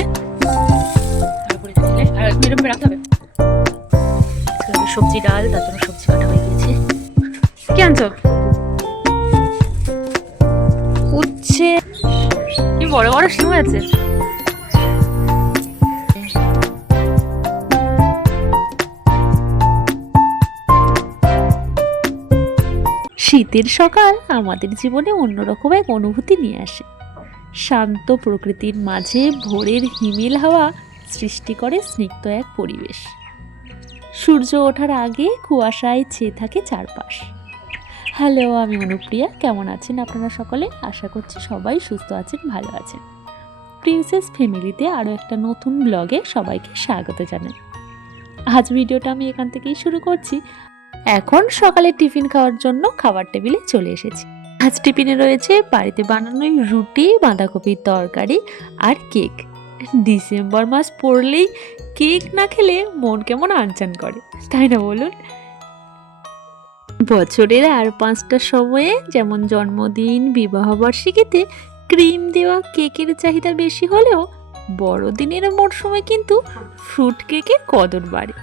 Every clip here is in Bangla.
নিয়ে তারপরে ঢেলে আর এরকম রাখতে হবে। সবজি ডাল, তার জন্য সবজি কাটা হয়ে গিয়েছে। কি আনছো? উচ্ছে, কি বড় বড় শিম আছে। শীতের সকাল আমাদের জীবনে অন্যরকম এক অনুভূতি নিয়ে আসে। শান্ত প্রকৃতির মাঝে ভোরের হিমেল হাওয়া সৃষ্টি করে স্নিগ্ধ এক পরিবেশ। সূর্য ওঠার আগে কুয়াশায় ছেয়ে থাকে চারপাশ। হ্যালো, আমি অনুপ্রিয়া। কেমন আছেন আপনারা সকলে? আশা করছি সবাই সুস্থ আছেন, ভালো আছেন। প্রিন্সেস ফ্যামিলিতে আরও একটা নতুন ব্লগে সবাইকে স্বাগত জানাই। আজ ভিডিওটা আমি এখান থেকেই শুরু করছি। এখন সকালে টিফিন খাওয়ার জন্য খাবার টেবিলে চলে এসেছি। আজ টিফিনে রয়েছে বাড়িতে বানানো রুটি, বাঁধাকপির তরকারি আর কেক। ডিসেম্বর মাস পড়লেই কেক না খেলে মন কেমন আনচান করে, তাই না বলুন? বছরের আর 5টা সময়ে যেমন জন্মদিন, বিবাহবার্ষিকীতে ক্রিম দেওয়া কেকের চাহিদা বেশি হলেও বড়দিনের মরশুমে কিন্তু ফ্রুট কেকের কদর বাড়ে।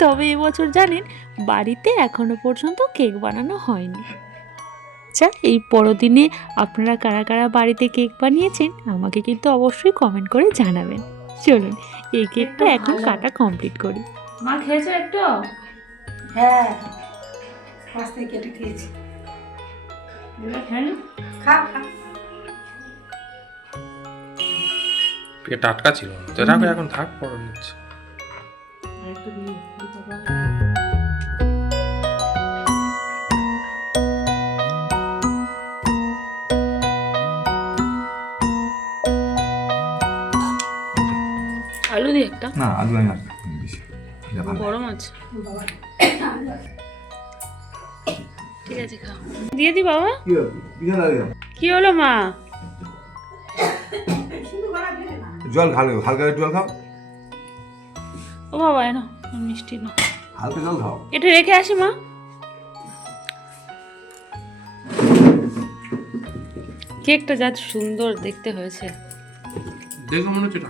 তবে এবছর জানেন, বাড়িতে এখনো পর্যন্ত কেক বানানো হয়নি। আচ্ছা, এই বড়দিনে আপনারা কারা কারা বাড়িতে কেক বানিয়েছেন আমাকে কিন্তু অবশ্যই কমেন্ট করে জানাবেন। চলুন এই কেকটা এখন কাটা কমপ্লিট করি। মা খেয়েছো একটু? হ্যাঁ, পাঁচ থেকে কেটে খেয়েছি। খা খা। টাটকা ছিল তো, রাখো এখন, থাক, পরে নিচ্ছে। আলু দিয়ে একটা? না, আলু আমি আর বেশি গরম আছে। ঠিক আছে, খাও। দিয়ে দি বাবা। কি হলো মা? জল ভালো, হালকা জল খাও। ও বাবা, এনো মিষ্টি না, হালকা জল খাও। এটা রেখে আসি মা। কেকটা যা সুন্দর দেখতে হয়েছে, দেখো মনে হচ্ছে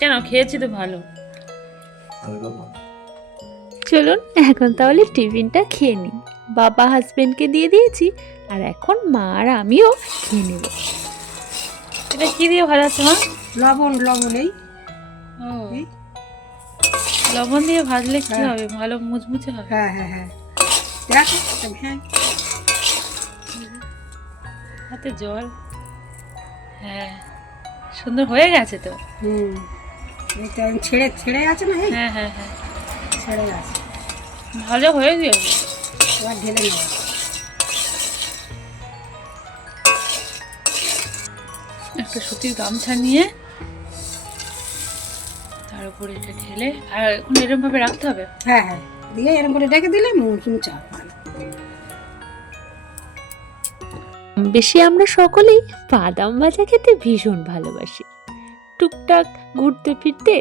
কেন খেয়েছি তো ভালো। চলুন এখন তাহলে টিফিনটা খেয়ে নিই। বাবা হাজবেন্ডকে দিয়ে দিয়েছি, আর এখন মা আর আমিও খেয়ে নেব। এটা কি দিয়ে ভাজাচ্ছে মা? লবণ এই লবণ দিয়ে ভাজলে কি হবে? ভালো মুচমুচে হবে। হ্যাঁ হ্যাঁ হ্যাঁ, দেখো হ্যাঁ, হাতে জল। হ্যাঁ, সুন্দর হয়ে গেছে তো। এটা ছেড়ে ছেড়ে আছে না? হ্যাঁ হ্যাঁ হ্যাঁ, ছেড়ে আছে, ভালো হয়ে গেছে। এবার ঢেলে নেব। একটা সুতির গামছা নিয়ে তার উপরে এটা ঢেলে, আর এখন এরকম ভাবে রাখতে হবে। হ্যাঁ হ্যাঁ, দিয়ে এরকম করে রেখে দিলে মুচমুচা হয়। বেশি আমরা সকলেই বাদাম ভাজা খেতে ভীষণ ভালোবাসি। টুকটাক ঘুরতে ফিরতে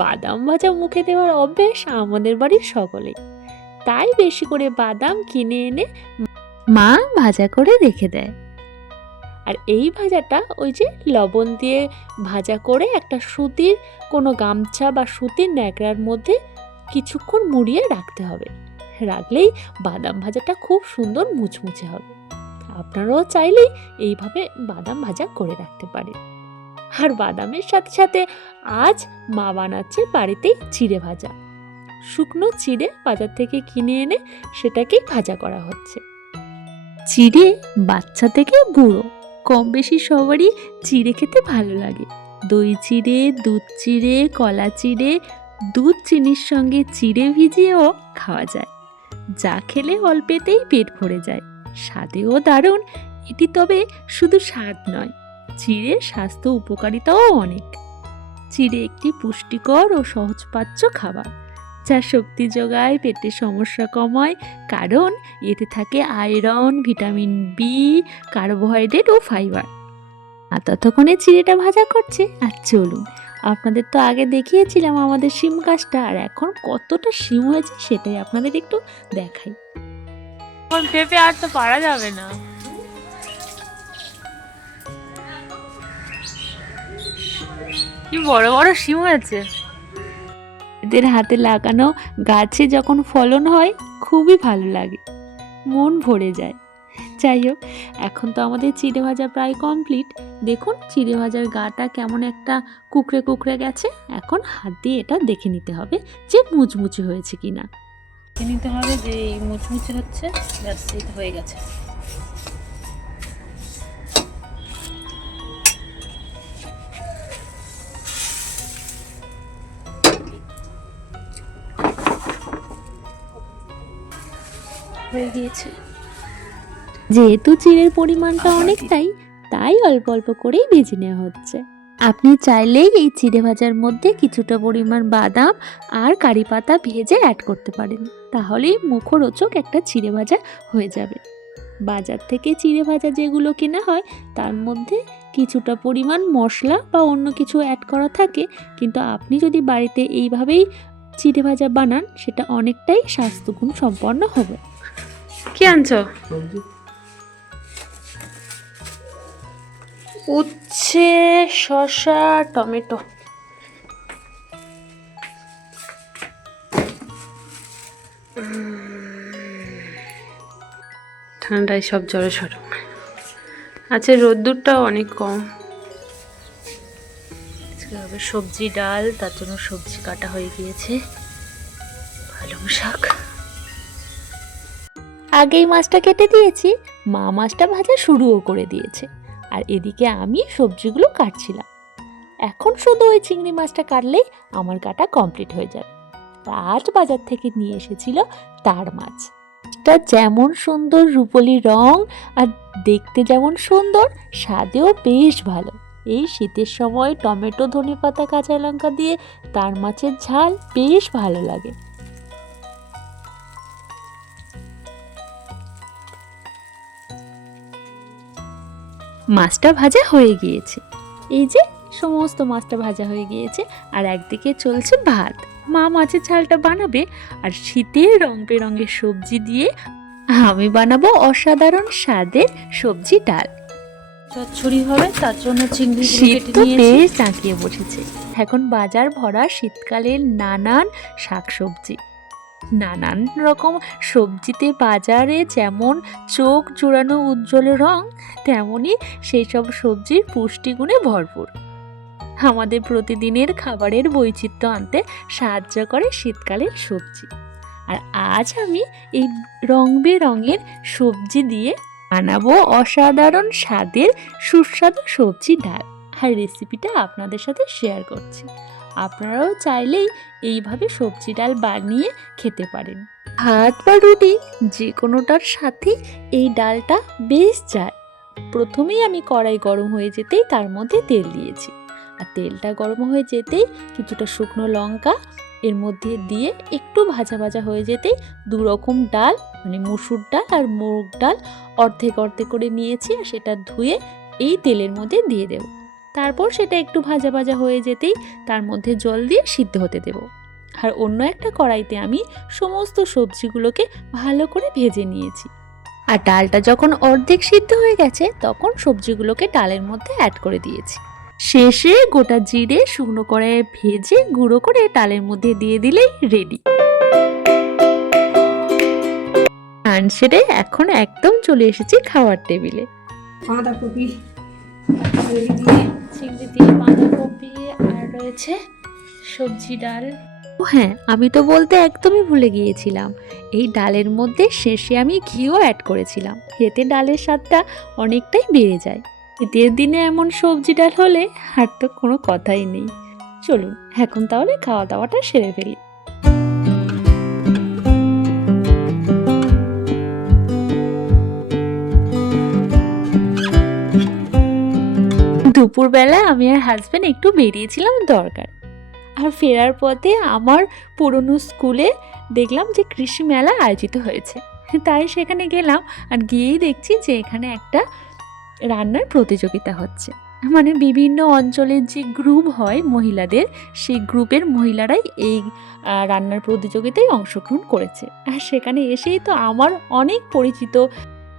বাদাম ভাজা মুখে দেওয়ার অভ্যেস আমাদের বাড়ির সকলেই। তাই বেশি করে বাদাম কিনে এনে মা ভাজা করে রেখে দেয়। আর এই ভাজাটা ওই যে লবণ দিয়ে ভাজা করে একটা সুতির কোনো গামছা বা সুতির ন্যাকড়ার মধ্যে কিছুক্ষণ মুড়িয়ে রাখতে হবে। রাখলেই বাদাম ভাজাটা খুব সুন্দর মুচমুচে হবে। আপনারাও চাইলেই এইভাবে বাদাম ভাজা করে রাখতে পারেন। আর বাদামের সাথে সাথে আজ মা বানাচ্ছে বাড়িতেই চিড়ে ভাজা। শুকনো চিড়ে বাজার থেকে কিনে এনে সেটাকেই ভাজা করা হচ্ছে। চিড়ে বাচ্চা থেকে বুড়ো কম বেশি সবারই চিড়ে খেতে ভালো লাগে। দই চিড়ে, দুধ চিড়ে, কলা চিড়ে, দুধ চিনির সঙ্গে চিড়ে ভিজিয়েও খাওয়া যায়, যা খেলে অল্পেতেই পেট ভরে যায়। স্বাদেও দারুণ এটি। তবে শুধু স্বাদ নয়, চিড়ের স্বাস্থ্য উপকারিতাও অনেক। চিড়ে একটি পুষ্টিকর ও সহজপাচ্য খাবার, যা শক্তি যোগায়, পেটের সমস্যা কমায়, কারণ এতে থাকে আয়রন, ভিটামিন বি, কার্বোহাইড্রেট ও ফাইবার। আর ততক্ষণে চিড়েটা ভাজা করছে। আর চলুন, আপনাদের তো আগে দেখিয়েছিলাম আমাদের শিম গাছটা, আর এখন কতটা শিম হয়েছে সেটাই আপনাদের একটু দেখাই। এখন পেঁপে আর তো পারা যাবে না। কি বড় বড় শিম হয়েছে। এদের হাতে লাগানো গাছে যখন ফলন হয় খুবই ভালো লাগে, মন ভরে যায়। যাই হোক, এখন তো আমাদের চিড়ে ভাজা প্রায় কমপ্লিট। দেখুন চিড়ে ভাজার গাটা কেমন একটা কুকড়ে কুকড়ে গেছে। এখন হাত দিয়ে এটা দেখে নিতে হবে যে মুচমুচে হয়েছে কিনা। দেখে নিতে হবে যে এই মুচমুচে হচ্ছে, ব্যাস এটা হয়ে গেছে। হয়ে গিয়েছে। যেহেতু চিড়ের পরিমাণটা অনেকটাই, তাই অল্প অল্প করেই ভেজে নেওয়া হচ্ছে। আপনি চাইলেই এই চিড়ে ভাজার মধ্যে কিছুটা পরিমাণ বাদাম আর কারি পাতা ভেজে অ্যাড করতে পারেন, তাহলেই মুখরোচক একটা চিড়ে ভাজা হয়ে যাবে। বাজার থেকে চিড়ে ভাজা যেগুলো কেনা হয় তার মধ্যে কিছুটা পরিমাণ মশলা বা অন্য কিছু অ্যাড করা থাকে, কিন্তু আপনি যদি বাড়িতে এইভাবেই চিড়ে ভাজা বানান সেটা অনেকটাই স্বাস্থ্যগুণ সম্পন্ন হবে। কি আনছো? উচ্ছে, শসা, টমেটো। ঠান্ডায় সব জড়ো সরো আছে, রোদ্দুরটাও অনেক কম। আজকে হবে সবজি ডাল, তার জন্য সবজি কাটা হয়ে গিয়েছে। পালং শাক, আগেই মাছটা কেটে দিয়েছি, মা মাছটা ভাজা শুরুও করে দিয়েছে, আর এদিকে আমি সবজিগুলো কাটছিলাম। এখন শুধু ওই চিংড়ি মাছটা কাটলেই আমার কাটা কমপ্লিট হয়ে যাবে। আজ বাজার থেকে নিয়ে এসেছিল তার মাছ। এটা যেমন সুন্দর রূপোলি রং আর দেখতে যেমন সুন্দর, স্বাদেও বেশ ভালো। এই শীতের সময় টমেটো, ধনেপাতা, কাঁচা লঙ্কা দিয়ে তার মাছের ঝাল বেশ ভালো লাগে। মাছটা ভাজা হয়ে গিয়েছে, এই যে সমস্ত মাছটা ভাজা হয়ে গিয়েছে, আর একদিকে চলছে ভাত। মা মাছের ঝালটা বানাবে, আর শীতের রং বেরঙের সবজি দিয়ে আমি বানাবো অসাধারণ স্বাদের সবজি ডাল। চচ্চড়ি হবে, তার জন্য চিংড়ি শীত তো বেশ জাঁকিয়ে বসেছে। এখন বাজার ভরা শীতকালের নানান শাকসবজি, নানান রকম সবজিতে বাজারে যেমন চোখ জোড়ানো উজ্জ্বল রং, তেমনই সেই সব সবজির পুষ্টিগুণে ভরপুর। আমাদের প্রতিদিনের খাবারের বৈচিত্র্য আনতে সাহায্য করে শীতকালের সবজি। আর আজ আমি এই রং বেরঙের সবজি দিয়ে বানাবো অসাধারণ স্বাদের সুস্বাদু সবজি ডাল, আর রেসিপিটা আপনাদের সাথে শেয়ার করছি। আপনারাও চাইলেই এইভাবে সবজি ডাল বানিয়ে খেতে পারেন। ভাত বা রুটি যে কোনোটার সাথে এই ডালটা বেশ যায়। প্রথমেই আমি কড়াই গরম হয়ে যেতেই তার মধ্যে তেল দিয়েছি, আর তেলটা গরম হয়ে যেতেই কিছুটা শুকনো লঙ্কা এর মধ্যে দিয়ে একটু ভাজা ভাজা হয়ে যেতেই দু রকম ডাল, মানে মসুর ডাল আর মুগ ডাল অর্ধেক অর্ধেক করে নিয়েছি, আর সেটা ধুয়ে এই তেলের মধ্যে দিয়ে দেব। তারপর সেটা একটু ভাজা ভাজা হয়ে যেতেই তার মধ্যে জল দিয়ে সিদ্ধ হতে দেব। আর অন্য একটা কড়াইতে আমি সমস্ত সবজিগুলোকে ভালো করে ভেজে নিয়েছি, আর ডালটা যখন অর্ধেক সিদ্ধ হয়ে গেছে তখন সবজিগুলোকে ডালের মধ্যে অ্যাড করে দিয়েছি। শেষে গোটা জিরে শুকনো কড়াইয়ে ভেজে গুঁড়ো করে ডালের মধ্যে দিয়ে দিলেই রেডি। গান সেরে এখন একদম চলে এসেছি খাওয়ার টেবিলে। বাঁধাকপি, চিংড়ি দিয়ে বাঁধাকপি, আর রয়েছে সবজি ডাল। ও হ্যাঁ, আমি তো বলতে একদমই ভুলে গিয়েছিলাম, এই ডালের মধ্যে শেষে আমি ঘিও অ্যাড করেছিলাম, এতে ডালের স্বাদটা অনেকটাই বেড়ে যায়। শীতের দিনে এমন সবজি ডাল হলে আর তো কোনো কথাই নেই। চলুন এখন তাহলে খাওয়া দাওয়াটা সেরে ফেলি। দুপুরবেলা আমি আর হাজব্যান্ড একটু বেরিয়েছিলাম দরকার, আর ফেরার পথে আমার পুরনো স্কুলে দেখলাম যে কৃষি মেলা আয়োজিত হয়েছে, তাই সেখানে গেলাম। আর গিয়েই দেখছি যে এখানে একটা রান্নার প্রতিযোগিতা হচ্ছে, মানে বিভিন্ন অঞ্চলের যে গ্রুপ হয় মহিলাদের, সেই গ্রুপের মহিলারাই এই রান্নার প্রতিযোগিতায় অংশগ্রহণ করেছে। আর সেখানে এসেই তো আমার অনেক পরিচিত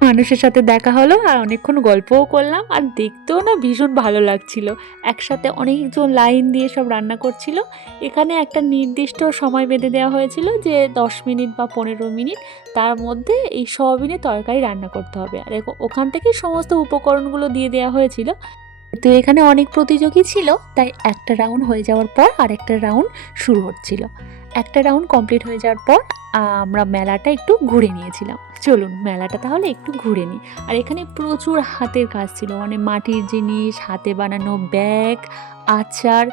মানুষের সাথে দেখা হলো আর অনেকক্ষণ গল্পও করলাম, আর দেখতেও না ভীষণ ভালো লাগছিল। একসাথে অনেকজন লাইন দিয়ে সব রান্না করছিল। এখানে একটা নির্দিষ্ট সময় বেঁধে দেওয়া হয়েছিল যে 10 মিনিট বা 15 মিনিট, তার মধ্যে এই সয়াবিনের তরকারি রান্না করতে হবে। আর ওখান থেকে সমস্ত উপকরণগুলো দিয়ে দেওয়া হয়েছিল। তো এখানে অনেক প্রতিযোগী ছিল, তাই একটা রাউন্ড হয়ে যাওয়ার পর আরেকটা রাউন্ড শুরু হচ্ছিল। একটা রাউন্ড কমপ্লিট হয়ে যাওয়ার পর আমরা মেলাটা একটু ঘুরে নিয়েছিলাম। চলুন মেলাটা তাহলে একটু ঘুরে নিই। আর এখানে প্রচুর হাতের কাজ ছিল, মানে মাটির জিনিস, হাতে বানানো ব্যাগ, আচার।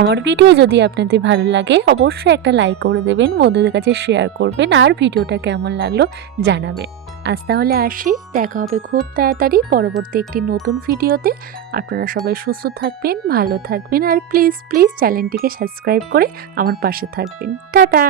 আমার ভিডিও যদি আপনাদের ভালো লাগে অবশ্যই একটা লাইক করে দেবেন, বন্ধুদের কাছে শেয়ার করবেন, আর ভিডিওটা কেমন লাগলো জানাবেন। আজ তাহলে আসি, দেখা হবে খুব তাড়াতাড়ি পরবর্তী একটি নতুন ভিডিওতে। আপনারা সবাই সুস্থ থাকবেন, ভালো থাকবেন, আর প্লিজ চ্যানেলটিকে সাবস্ক্রাইব করে আমার পাশে থাকবেন। টাটা।